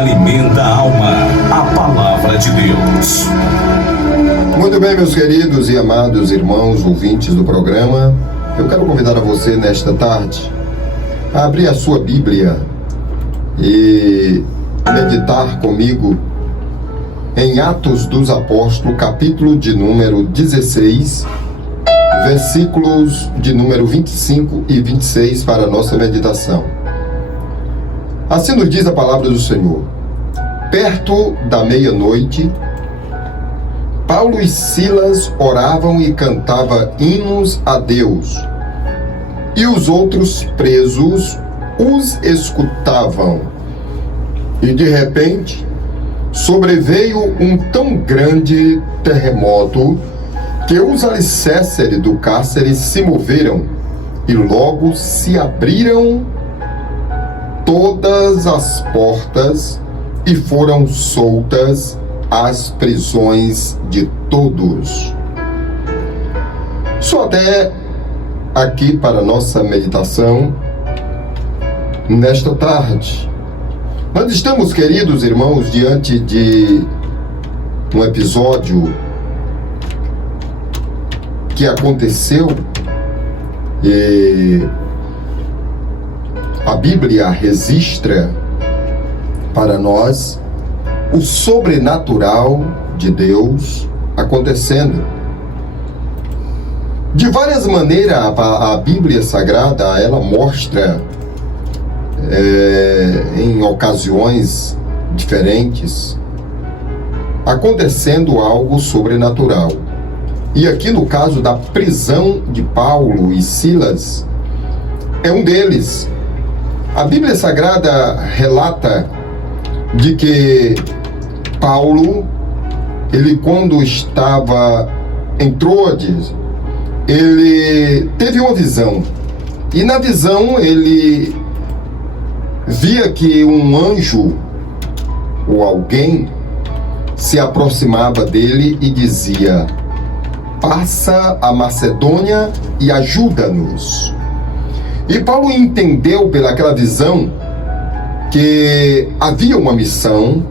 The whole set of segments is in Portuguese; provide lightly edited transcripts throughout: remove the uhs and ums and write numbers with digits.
alimenta a alma. A palavra de Deus. Muito bem, meus queridos e amados irmãos ouvintes do programa, eu quero convidar a você nesta tarde a abrir a sua Bíblia e meditar comigo em Atos dos Apóstolos, capítulo de número 16, versículos de número 25 e 26 para a nossa meditação. Assim nos diz a palavra do Senhor. Perto da meia-noite, Paulo e Silas oravam e cantavam hinos a Deus, e os outros presos os escutavam. E de repente, sobreveio um tão grande terremoto que os alicerces do cárcere se moveram, e logo se abriram todas as portas e foram soltas as prisões de todos. Só até aqui para nossa meditação nesta tarde. Nós estamos, queridos irmãos, diante de um episódio que aconteceu e a Bíblia registra para nós o sobrenatural de Deus acontecendo. De várias maneiras, a Bíblia Sagrada, ela mostra em ocasiões diferentes acontecendo algo sobrenatural. E aqui no caso da prisão de Paulo e Silas, é um deles. A Bíblia Sagrada relata de que Paulo, ele quando estava em Troades, ele teve uma visão. E na visão ele via que um anjo ou alguém se aproximava dele e dizia: passa a Macedônia e ajuda-nos. E Paulo entendeu pelaquela visão que havia uma missão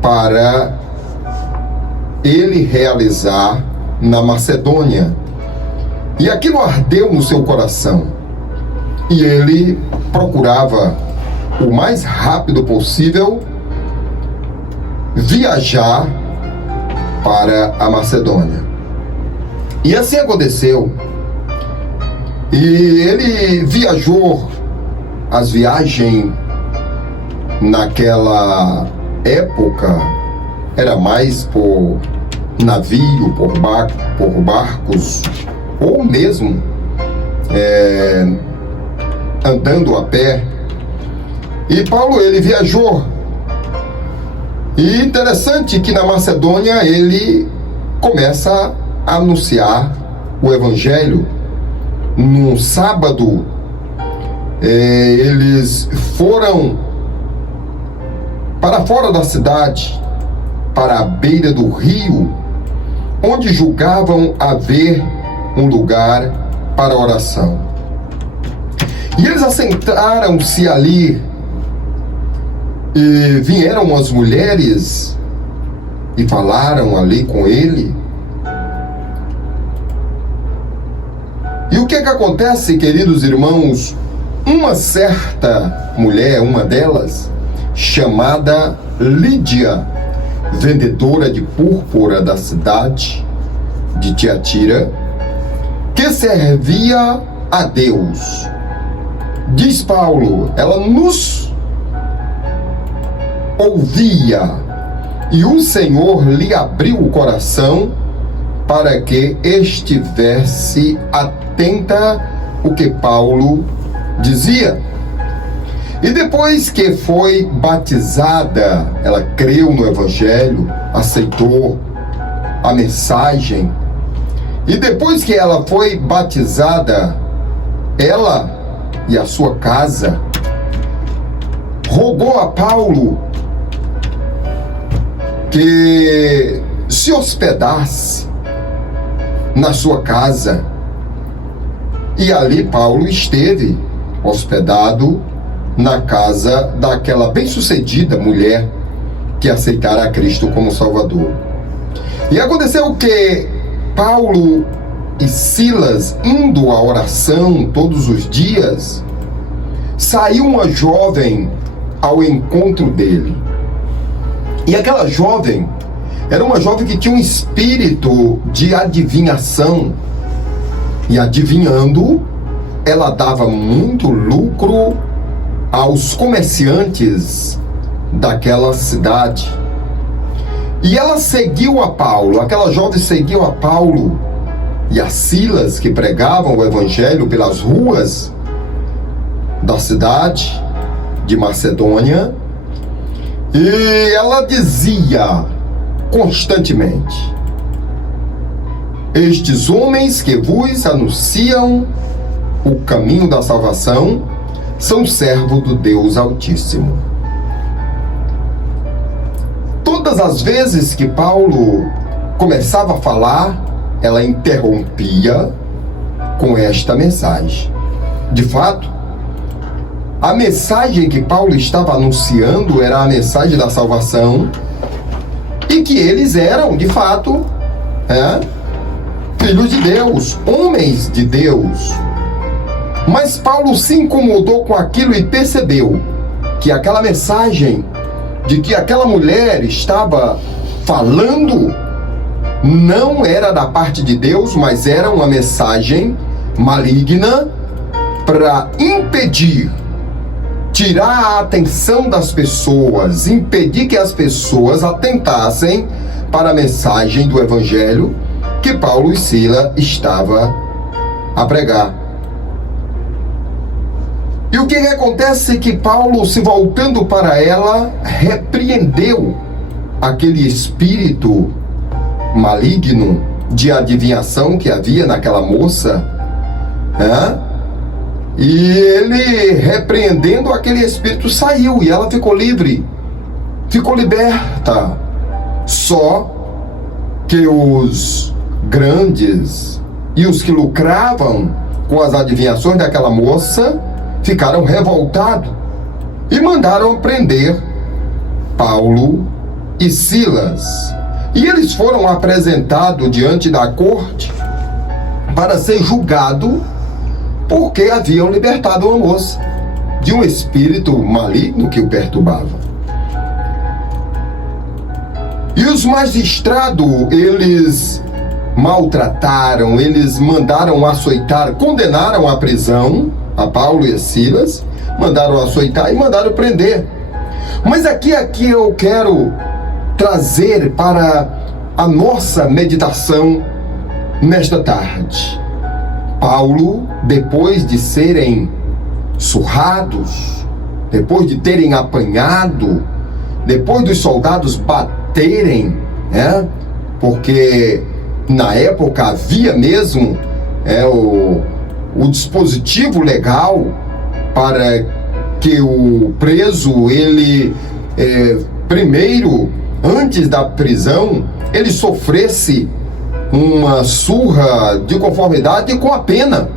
para ele realizar na Macedônia. E aquilo ardeu no seu coração. E ele procurava o mais rápido possível viajar para a Macedônia. E assim aconteceu. E ele viajou. As viagens naquela época era mais por navio, por barcos, ou mesmo andando a pé. E Paulo, ele viajou. E interessante que na Macedônia ele começa a anunciar o Evangelho. No sábado, eles foram para fora da cidade, para a beira do rio, onde julgavam haver um lugar para oração. E eles assentaram-se ali, e vieram as mulheres e falaram ali com ele. E o que acontece, queridos irmãos? Uma certa mulher, uma delas, chamada Lídia, vendedora de púrpura da cidade de Tiatira, que servia a Deus. Diz Paulo, ela nos ouvia, e o Senhor lhe abriu o coração para que estivesse atenta o que Paulo dizia. E depois que foi batizada, ela creu no Evangelho, aceitou a mensagem. E depois que ela foi batizada, ela e a sua casa rogou a Paulo que se hospedasse na sua casa. E ali Paulo esteve hospedado na casa daquela bem-sucedida mulher que aceitara a Cristo como Salvador. E aconteceu que Paulo e Silas, indo à oração todos os dias, saiu uma jovem ao encontro dele. E aquela jovem era uma jovem que tinha um espírito de adivinhação. E adivinhando, ela dava muito lucro aos comerciantes daquela cidade. E ela seguiu a Paulo, aquela jovem seguiu a Paulo e a Silas, que pregavam o evangelho pelas ruas da cidade de Macedônia, e ela dizia constantemente: estes homens que vos anunciam o caminho da salvação são servos do Deus Altíssimo. Todas as vezes que Paulo começava a falar, ela interrompia com esta mensagem. De fato, a mensagem que Paulo estava anunciando era a mensagem da salvação, e que eles eram, de fato, filhos de Deus, homens de Deus. Mas Paulo se incomodou com aquilo e percebeu que aquela mensagem de que aquela mulher estava falando não era da parte de Deus, mas era uma mensagem maligna para impedir, tirar a atenção das pessoas, impedir que as pessoas atentassem para a mensagem do evangelho que Paulo e Silas estavam a pregar. E o que acontece é que Paulo, se voltando para ela, repreendeu aquele espírito maligno de adivinhação que havia naquela moça, e ele, repreendendo aquele espírito, saiu e ela ficou livre, ficou liberta. Só que os grandes e os que lucravam com as adivinhações daquela moça ficaram revoltados e mandaram prender Paulo e Silas. E eles foram apresentados diante da corte para ser julgados, porque haviam libertado uma moça de um espírito maligno que o perturbava. E os magistrados, eles maltrataram, eles mandaram açoitar, condenaram à prisão a Paulo e a Silas, mandaram açoitar e mandaram prender. Mas aqui eu quero trazer para a nossa meditação nesta tarde. Paulo, depois de serem surrados, depois de terem apanhado, depois dos soldados baterem, porque na época havia mesmo o dispositivo legal para que o preso, ele primeiro, antes da prisão, ele sofresse uma surra de conformidade com a pena,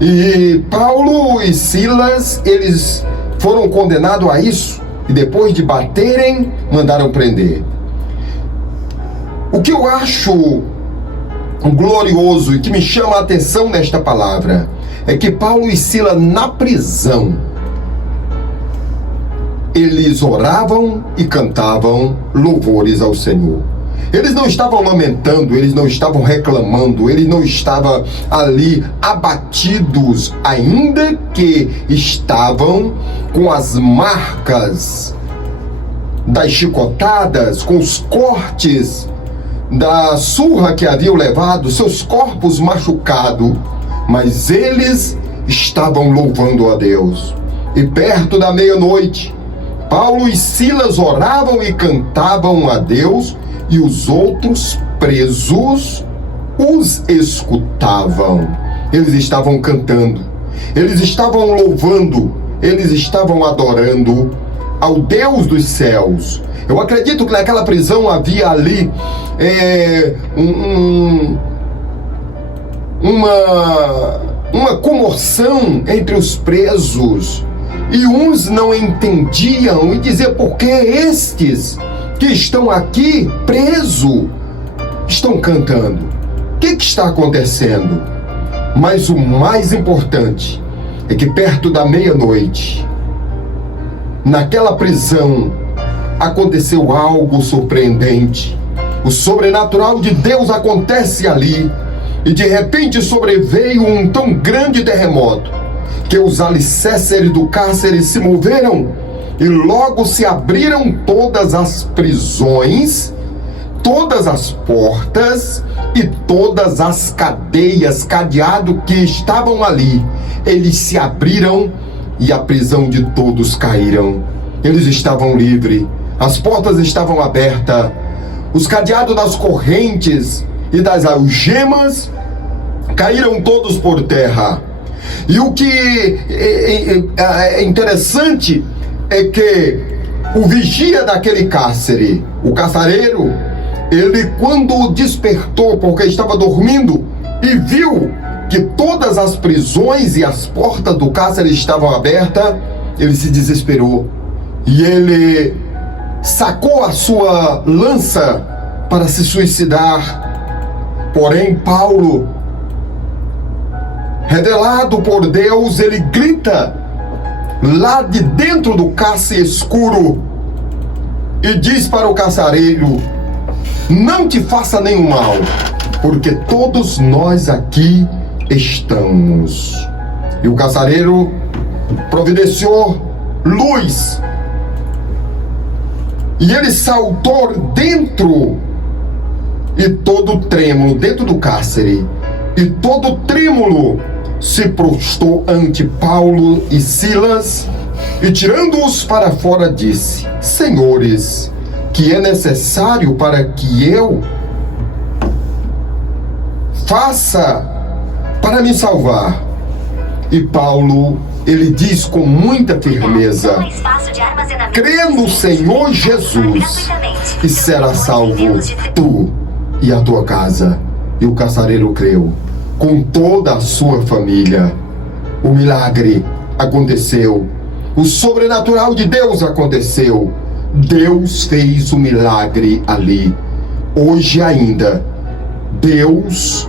E Paulo e Silas, eles foram condenados a isso, e depois de baterem, mandaram prender. O que eu acho glorioso e que me chama a atenção nesta palavra é que Paulo e Silas, na prisão, eles oravam e cantavam louvores ao Senhor. Eles não estavam lamentando, eles não estavam reclamando, eles não estavam ali abatidos, ainda que estavam com as marcas das chicotadas, com os cortes da surra que haviam levado, seus corpos machucados, mas eles estavam louvando a Deus. E perto da meia-noite, Paulo e Silas oravam e cantavam a Deus, e os outros presos os escutavam. Eles estavam cantando, eles estavam louvando, eles estavam adorando ao Deus dos céus. Eu acredito que naquela prisão havia ali uma comoção entre os presos, E uns não entendiam e diziam: por que estes que estão aqui presos estão cantando? O que está acontecendo? Mas o mais importante é que perto da meia-noite, naquela prisão, aconteceu algo surpreendente. O sobrenatural de Deus acontece ali, e de repente sobreveio um tão grande terremoto que os alicerces do cárcere se moveram e logo se abriram todas as prisões, todas as portas e todas as cadeias, cadeado que estavam ali. Eles se abriram e a prisão de todos caíram. Eles estavam livres, as portas estavam abertas, os cadeados das correntes e das algemas caíram todos por terra. E o que é interessante é que o vigia daquele cárcere, o carcereiro, ele quando despertou, porque estava dormindo, e viu que todas as prisões e as portas do cárcere estavam abertas, ele se desesperou. E ele sacou a sua lança para se suicidar. Porém, Paulo, revelado por Deus, ele grita lá de dentro do cárcere escuro e diz para o carcereiro: não te faça nenhum mal, porque todos nós aqui estamos. E o carcereiro providenciou luz, e ele saltou dentro, e todo trêmulo dentro do cárcere, e todo trêmulo se prostrou ante Paulo e Silas, e tirando-os para fora disse: senhores, que é necessário para que eu faça para me salvar? E Paulo, ele diz com muita firmeza: crê no Senhor Jesus e será salvo tu e a tua casa. E o carcereiro creu, com toda a sua família. O milagre aconteceu, o sobrenatural de Deus aconteceu. Deus fez o milagre ali. Hoje ainda, Deus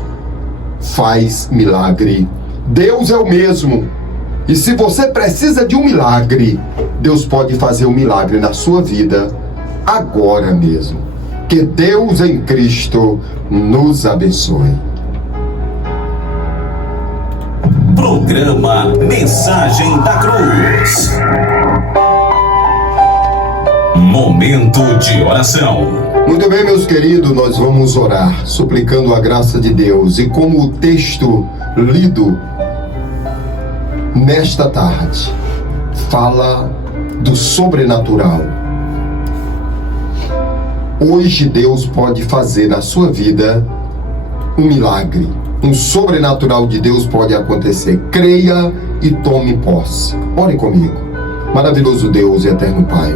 faz milagre. Deus é o mesmo. E se você precisa de um milagre, Deus pode fazer um milagre na sua vida agora mesmo. Que Deus em Cristo nos abençoe. Programa Mensagem da Cruz. Momento de oração. Muito bem, meus queridos, nós vamos orar, suplicando a graça de Deus. E como o texto lido nesta tarde fala do sobrenatural, hoje Deus pode fazer na sua vida um milagre. Um sobrenatural de Deus pode acontecer. Creia e tome posse. Ore comigo. Maravilhoso Deus e eterno Pai,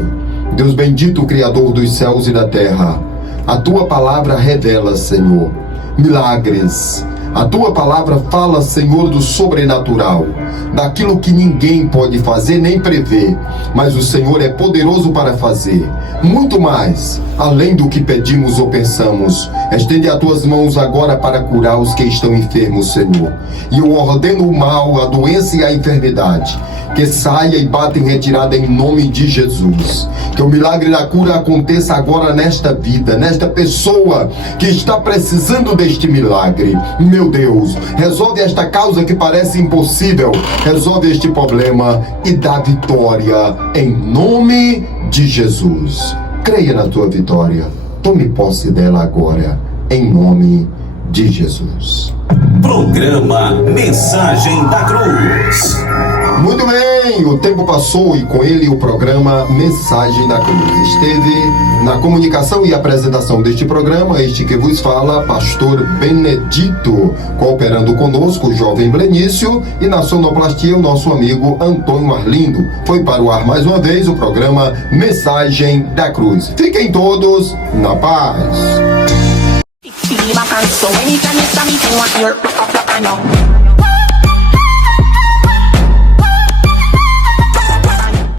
Deus bendito, Criador dos céus e da terra, a Tua palavra revela, Senhor, milagres. A Tua palavra fala, Senhor, do sobrenatural, daquilo que ninguém pode fazer nem prever, mas o Senhor é poderoso para fazer muito mais, além do que pedimos ou pensamos. Estende as Tuas mãos agora para curar os que estão enfermos, Senhor. E eu ordeno o mal, a doença e a enfermidade, que saia e bata em retirada em nome de Jesus. Que o milagre da cura aconteça agora nesta vida, nesta pessoa que está precisando deste milagre. Meu Deus, resolve esta causa que parece impossível, resolve este problema e dá vitória em nome de Jesus. Creia na tua vitória, tome posse dela agora, em nome de Jesus. Programa Mensagem da Cruz. Muito bem, o tempo passou e com ele o programa Mensagem da Cruz. Esteve na comunicação e apresentação deste programa este que vos fala, Pastor Benedito, cooperando conosco o jovem Blenício, e na sonoplastia o nosso amigo Antônio Arlindo. Foi para o ar mais uma vez o programa Mensagem da Cruz. Fiquem todos na paz.